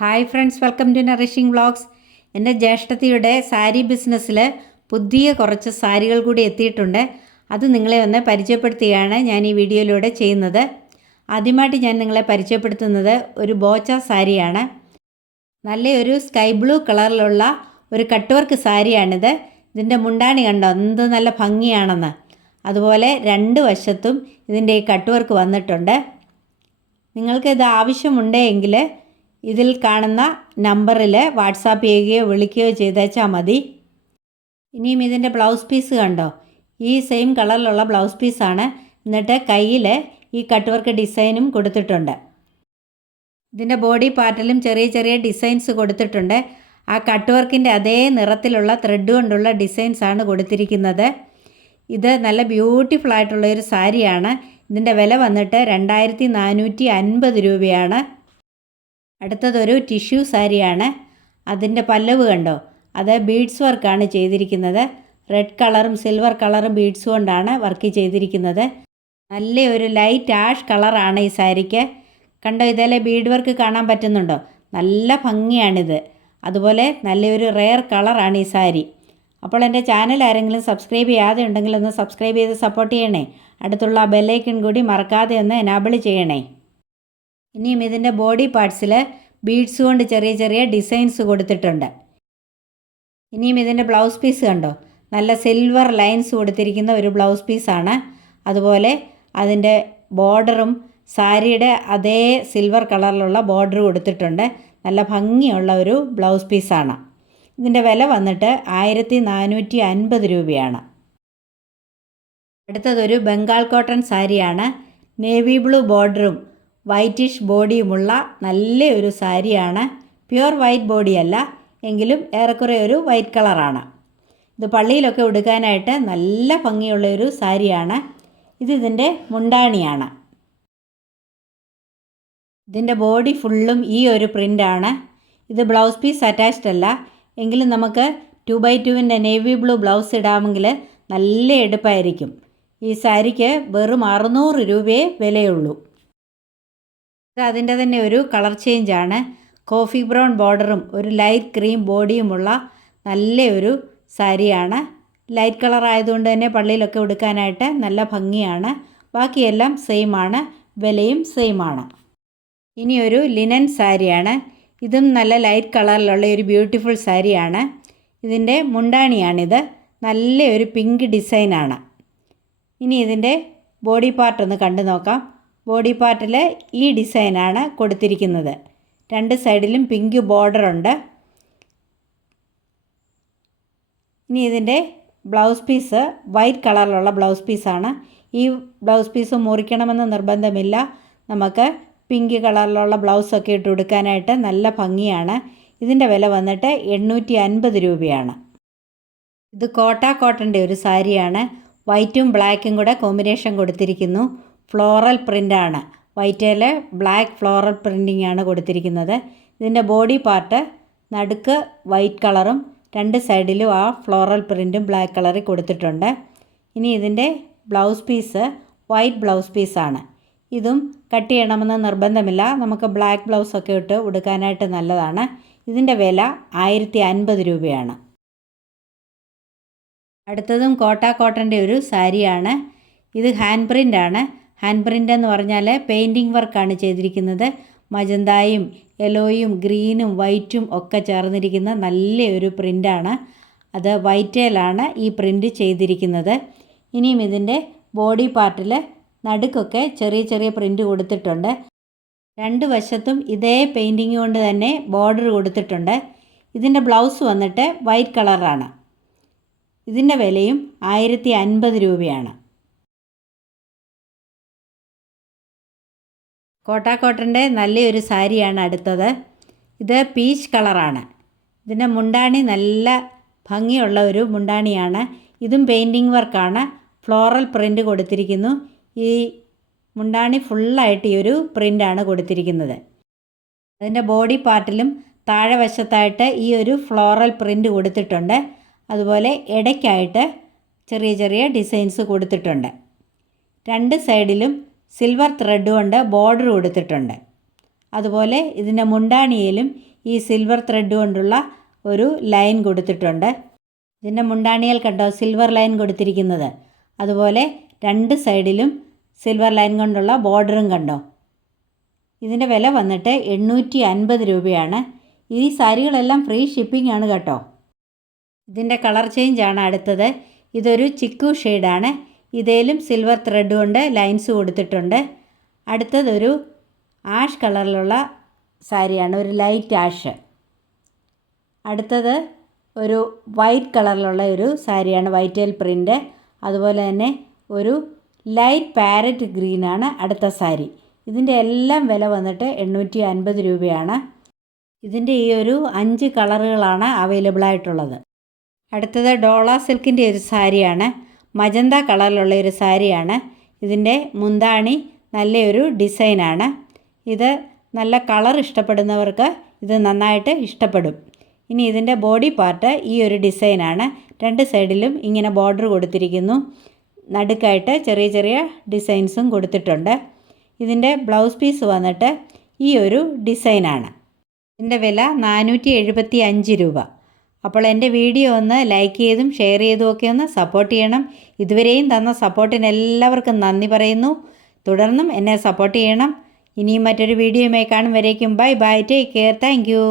Hi friends, welcome to nourishing vlogs. എൻ്റെ ജ്യേഷ്ഠത്തിയുടെ സാരി ബിസിനസ്സിൽ പുതിയ കുറച്ച് സാരികൾ കൂടി എത്തിയിട്ടുണ്ട്. അത് നിങ്ങളെ ഒന്ന് പരിചയപ്പെടുത്തുകയാണ് ഞാൻ ഈ വീഡിയോയിലൂടെ ചെയ്യുന്നത്. ആദ്യമായിട്ട് ഞാൻ നിങ്ങളെ പരിചയപ്പെടുത്തുന്നത് ഒരു ബോച്ച സാരിയാണ്. നല്ലൊരു സ്കൈ ബ്ലൂ കളറിലുള്ള ഒരു കട്ട് വർക്ക് സാരിയാണിത്. ഇതിൻ്റെ മുണ്ടാണി കണ്ടോ എന്ത് നല്ല ഭംഗിയാണെന്ന്. അതുപോലെ രണ്ട് വശത്തും ഇതിൻ്റെ ഈ കട്ട് വർക്ക് വന്നിട്ടുണ്ട്. നിങ്ങൾക്ക് ഇത് ആവശ്യമുണ്ടെങ്കിൽ ഇതിൽ കാണുന്ന നമ്പറിൽ വാട്സാപ്പ് ചെയ്യുകയോ വിളിക്കുകയോ ചെയ്തേച്ചാൽ മതി. ഇനിയും ഇതിൻ്റെ ബ്ലൗസ് പീസ് കണ്ടോ, ഈ സെയിം കളറിലുള്ള ബ്ലൗസ് പീസാണ്. എന്നിട്ട് കയ്യിൽ ഈ കട്ട് വർക്ക് ഡിസൈനും കൊടുത്തിട്ടുണ്ട്. ഇതിൻ്റെ ബോഡി പാർട്ടിലും ചെറിയ ചെറിയ ഡിസൈൻസ് കൊടുത്തിട്ടുണ്ട്. ആ കട്ട് വർക്കിൻ്റെ അതേ നിറത്തിലുള്ള ത്രെഡ് കൊണ്ടുള്ള ഡിസൈൻസാണ് കൊടുത്തിരിക്കുന്നത്. ഇത് നല്ല ബ്യൂട്ടിഫുൾ ആയിട്ടുള്ളൊരു സാരിയാണ്. ഇതിൻ്റെ വില വന്നിട്ട് 2450 രൂപയാണ്. അടുത്തതൊരു ടിഷ്യൂ സാരിയാണ്. അതിൻ്റെ പല്ലവ് കണ്ടോ, അത് ബീഡ്സ് വർക്കാണ് ചെയ്തിരിക്കുന്നത്. റെഡ് കളറും സിൽവർ കളറും ബീഡ്സ് കൊണ്ടാണ് വർക്ക് ചെയ്തിരിക്കുന്നത്. നല്ലൊരു ലൈറ്റ് ആഷ് കളറാണ് ഈ സാരിക്ക്. കണ്ടോ, ഇതേലെ ബീഡ് വർക്ക് കാണാൻ പറ്റുന്നുണ്ടോ? നല്ല ഭംഗിയാണിത്. അതുപോലെ നല്ലൊരു റെയർ കളറാണ് ഈ സാരി. അപ്പോൾ എൻ്റെ ചാനൽ ആരെങ്കിലും സബ്സ്ക്രൈബ് ചെയ്യാതെ ഉണ്ടെങ്കിൽ ഒന്ന് സബ്സ്ക്രൈബ് ചെയ്ത് സപ്പോർട്ട് ചെയ്യണേ. അടുത്തുള്ള ബെല്ലൈക്കൺ കൂടി മറക്കാതെ ഒന്ന് എനാബിൾ ചെയ്യണേ. ഇനിയും ഇതിൻ്റെ ബോഡി പാർട്സിൽ ബീഡ്സ് കൊണ്ട് ചെറിയ ചെറിയ ഡിസൈൻസ് കൊടുത്തിട്ടുണ്ട്. ഇനിയും ഇതിൻ്റെ ബ്ലൗസ് പീസ് കണ്ടോ, നല്ല സിൽവർ ലൈൻസ് കൊടുത്തിരിക്കുന്ന ഒരു ബ്ലൗസ് പീസാണ്. അതുപോലെ അതിൻ്റെ ബോർഡറും സാരിയുടെ അതേ സിൽവർ കളറിലുള്ള ബോർഡർ കൊടുത്തിട്ടുണ്ട്. നല്ല ഭംഗിയുള്ള ഒരു ബ്ലൗസ് പീസാണ്. ഇതിൻ്റെ വില വന്നിട്ട് 1450 രൂപയാണ്. അടുത്തതൊരു ബംഗാൾ കോട്ടൺ സാരിയാണ്. നേവി ബ്ലൂ ബോർഡറും വൈറ്റിഷ് ബോഡിയുമുള്ള നല്ലൊരു സാരിയാണ്. പ്യുവർ വൈറ്റ് ബോഡിയല്ല എങ്കിലും ഏറെക്കുറെ ഒരു വൈറ്റ് കളറാണ്. ഇത് പള്ളിയിലൊക്കെ ഉടുക്കാനായിട്ട് നല്ല ഭംഗിയുള്ളൊരു സാരിയാണ്. ഇതിൻ്റെ മുണ്ടാണിയാണ്. ഇതിൻ്റെ ബോഡി ഫുള്ളും ഈ ഒരു പ്രിൻ്റാണ്. ഇത് ബ്ലൗസ് പീസ് അറ്റാച്ച്ഡ് അല്ല എങ്കിലും നമുക്ക് 2x2 നേവി ബ്ലൂ ബ്ലൗസ് ഇടാമെങ്കിൽ നല്ല എടുപ്പായിരിക്കും. ഈ സാരിക്ക് വെറും 600 രൂപയേ വിലയുള്ളൂ. ഇത് അതിൻ്റെ തന്നെ ഒരു കളർ ചേഞ്ചാണ്. കോഫി ബ്രൗൺ ബോർഡറും ഒരു ലൈറ്റ് ക്രീം ബോഡിയുമുള്ള നല്ലൊരു സാരിയാണ്. ലൈറ്റ് കളർ ആയതുകൊണ്ട് തന്നെ പള്ളിയിലൊക്കെ ഉടുക്കാനായിട്ട് നല്ല ഭംഗിയാണ്. ബാക്കിയെല്ലാം സെയിം ആണ്, വിലയും സെയിം ആണ്. ഇനി ഒരു ലിനൻ സാരിയാണ്. ഇതും നല്ല ലൈറ്റ് കളറിലുള്ള ഒരു ബ്യൂട്ടിഫുൾ സാരിയാണ്. ഇതിൻ്റെ മുണ്ടാണിയാണിത്. നല്ലൊരു പിങ്ക് ഡിസൈനാണ്. ഇനി ഇതിൻ്റെ ബോഡി പാർട്ട് ഒന്ന് കണ്ടു നോക്കാം. ബോഡി പാർട്ടിൽ ഈ ഡിസൈനാണ് കൊടുത്തിരിക്കുന്നത്. രണ്ട് സൈഡിലും പിങ്ക് ബോർഡറുണ്ട്. ഇനി ഇതിൻ്റെ ബ്ലൗസ് പീസ് വൈറ്റ് കളറിലുള്ള ബ്ലൗസ് പീസാണ്. ഈ ബ്ലൗസ് പീസ് മുറിക്കണമെന്ന് നിർബന്ധമില്ല. നമുക്ക് പിങ്ക് കളറിലുള്ള ബ്ലൗസൊക്കെ ഇട്ട് കൊടുക്കാനായിട്ട് നല്ല ഭംഗിയാണ്. ഇതിൻ്റെ വില വന്നിട്ട് 850 രൂപയാണ്. ഇത് കോട്ടൻ്റെ ഒരു സാരിയാണ്. വൈറ്റും ബ്ലാക്കും കൂടെ കോമ്പിനേഷൻ കൊടുത്തിരിക്കുന്നു. ഫ്ലോറൽ പ്രിൻ്റാണ്. വൈറ്റിൽ ബ്ലാക്ക് ഫ്ലോറൽ പ്രിൻറ്റിംഗ് ആണ് കൊടുത്തിരിക്കുന്നത്. ഇതിൻ്റെ ബോഡി പാർട്ട് നടുക്ക് വൈറ്റ് കളറും രണ്ട് സൈഡിലും ആ ഫ്ലോറൽ പ്രിൻറ്റും ബ്ലാക്ക് കളറിൽ കൊടുത്തിട്ടുണ്ട്. ഇനി ഇതിൻ്റെ ബ്ലൗസ് പീസ് വൈറ്റ് ബ്ലൗസ് പീസാണ്. ഇതും കട്ട് ചെയ്യണമെന്ന് നിർബന്ധമില്ല. നമുക്ക് ബ്ലാക്ക് ബ്ലൗസൊക്കെ ഇട്ട് ഉടുക്കാനായിട്ട് നല്ലതാണ്. ഇതിൻ്റെ വില 1050 രൂപയാണ്. അടുത്തതും കോട്ടൻ്റെ ഒരു സാരിയാണ്. ഇത് ഹാൻഡ് പ്രിൻ്റാണ്. ഹാൻഡ് പ്രിൻ്റ് എന്ന് പറഞ്ഞാൽ പെയിൻറ്റിങ് വർക്കാണ് ചെയ്തിരിക്കുന്നത്. മജന്തായും യെല്ലോയും ഗ്രീനും വൈറ്റും ഒക്കെ ചേർന്നിരിക്കുന്ന നല്ലൊരു പ്രിൻ്റാണ്. അത് വൈറ്റേലാണ് ഈ പ്രിൻ്റ് ചെയ്തിരിക്കുന്നത്. ഇനിയും ഇതിൻ്റെ ബോഡി പാർട്ടിൽ നടുക്കൊക്കെ ചെറിയ ചെറിയ പ്രിൻ്റ് കൊടുത്തിട്ടുണ്ട്. രണ്ട് വശത്തും ഇതേ പെയിൻറ്റിങ് കൊണ്ട് തന്നെ ബോർഡർ കൊടുത്തിട്ടുണ്ട്. ഇതിൻ്റെ ബ്ലൗസ് വന്നിട്ട് വൈറ്റ് കളറാണ്. ഇതിൻ്റെ വിലയും 1050 രൂപയാണ്. കോട്ടൻ്റെ നല്ലൊരു സാരിയാണ് അടുത്തത്. ഇത് പീച്ച് കളറാണ്. ഇതിൻ്റെ മുണ്ടാണി നല്ല ഭംഗിയുള്ള ഒരു മുണ്ടാണിയാണ്. ഇതും പെയിൻറ്റിങ് വർക്കാണ്. ഫ്ലോറൽ പ്രിൻ്റ് കൊടുത്തിരിക്കുന്നു. ഈ മുണ്ടാണി ഫുള്ളായിട്ട് ഈ ഒരു പ്രിൻ്റാണ് കൊടുത്തിരിക്കുന്നത്. അതിൻ്റെ ബോഡി പാർട്ടിലും താഴെ വശത്തായിട്ട് ഈ ഒരു ഫ്ലോറൽ പ്രിൻ്റ് കൊടുത്തിട്ടുണ്ട്. അതുപോലെ ഇടയ്ക്കായിട്ട് ചെറിയ ചെറിയ ഡിസൈൻസ് കൊടുത്തിട്ടുണ്ട്. രണ്ട് സൈഡിലും സിൽവർ ത്രെഡ് കൊണ്ട് ബോർഡർ കൊടുത്തിട്ടുണ്ട്. അതുപോലെ ഇതിൻ്റെ മുണ്ടാണിയിലും ഈ സിൽവർ ത്രെഡ് കൊണ്ടുള്ള ഒരു ലൈൻ കൊടുത്തിട്ടുണ്ട്. ഇതിൻ്റെ മുണ്ടാണിയിൽ കണ്ടോ സിൽവർ ലൈൻ കൊടുത്തിരിക്കുന്നത്. അതുപോലെ രണ്ട് സൈഡിലും സിൽവർ ലൈൻ കൊണ്ടുള്ള ബോർഡറും കണ്ടോ. ഇതിൻ്റെ വില വന്നിട്ട് 850 രൂപയാണ്. ഈ സാരികളെല്ലാം ഫ്രീ ഷിപ്പിംഗ് ആണ് കേട്ടോ. ഇതിൻ്റെ കളർ ചേഞ്ച് ആണ് അടുത്തത്. ഇതൊരു ചിക്കു ഷെയ്ഡാണ്. ഇതേലും സിൽവർ ത്രെഡ് കൊണ്ട് ലൈൻസ് കൊടുത്തിട്ടുണ്ട്. അടുത്തതൊരു ആഷ് കളറിലുള്ള സാരിയാണ്, ഒരു ലൈറ്റ് ആഷ്. അടുത്തത് ഒരു വൈറ്റ് കളറിലുള്ള ഒരു സാരിയാണ്, വൈറ്റേൽ പ്രിൻ്റ്. അതുപോലെ തന്നെ ഒരു ലൈറ്റ് പാരറ്റ് ഗ്രീനാണ് അടുത്ത സാരി. ഇതിൻ്റെ എല്ലാം വില വന്നിട്ട് 850 രൂപയാണ്. ഇതിൻ്റെ ഈ ഒരു 5 കളറുകളാണ് അവൈലബിൾ ആയിട്ടുള്ളത്. അടുത്തത് ഡോള സിൽക്കിൻ്റെ ഒരു സാരിയാണ്, മജന്ത കളറിലുള്ള ഒരു സാരിയാണ്. ഇതിൻ്റെ മുന്താണി നല്ലൊരു ഡിസൈനാണ്. ഇത് നല്ല കളർ ഇഷ്ടപ്പെടുന്നവർക്ക് ഇത് നന്നായിട്ട് ഇഷ്ടപ്പെടും. ഇനി ഇതിൻ്റെ ബോഡി പാർട്ട് ഈ ഒരു ഡിസൈനാണ്. രണ്ട് സൈഡിലും ഇങ്ങനെ ബോർഡർ കൊടുത്തിരിക്കുന്നു. നടുക്കായിട്ട് ചെറിയ ചെറിയ ഡിസൈൻസും കൊടുത്തിട്ടുണ്ട്. ഇതിൻ്റെ ബ്ലൗസ് പീസ് വന്നിട്ട് ഈ ഒരു ഡിസൈനാണ്. ഇതിൻ്റെ വില 475 രൂപ. അപ്പോൾ എൻ്റെ വീഡിയോ ഒന്ന് ലൈക്ക് ചെയ്തും ഷെയർ ചെയ്തും ഒക്കെ ഒന്ന് സപ്പോർട്ട് ചെയ്യണം. ഇതുവരെയും തന്ന സപ്പോർട്ടിന് എല്ലാവർക്കും നന്ദി പറയുന്നു. തുടർന്നും എന്നെ സപ്പോർട്ട് ചെയ്യണം. ഇനിയും മറ്റൊരു വീഡിയോയുമായി കാണും വരേക്കും bye bye, take care, thank you.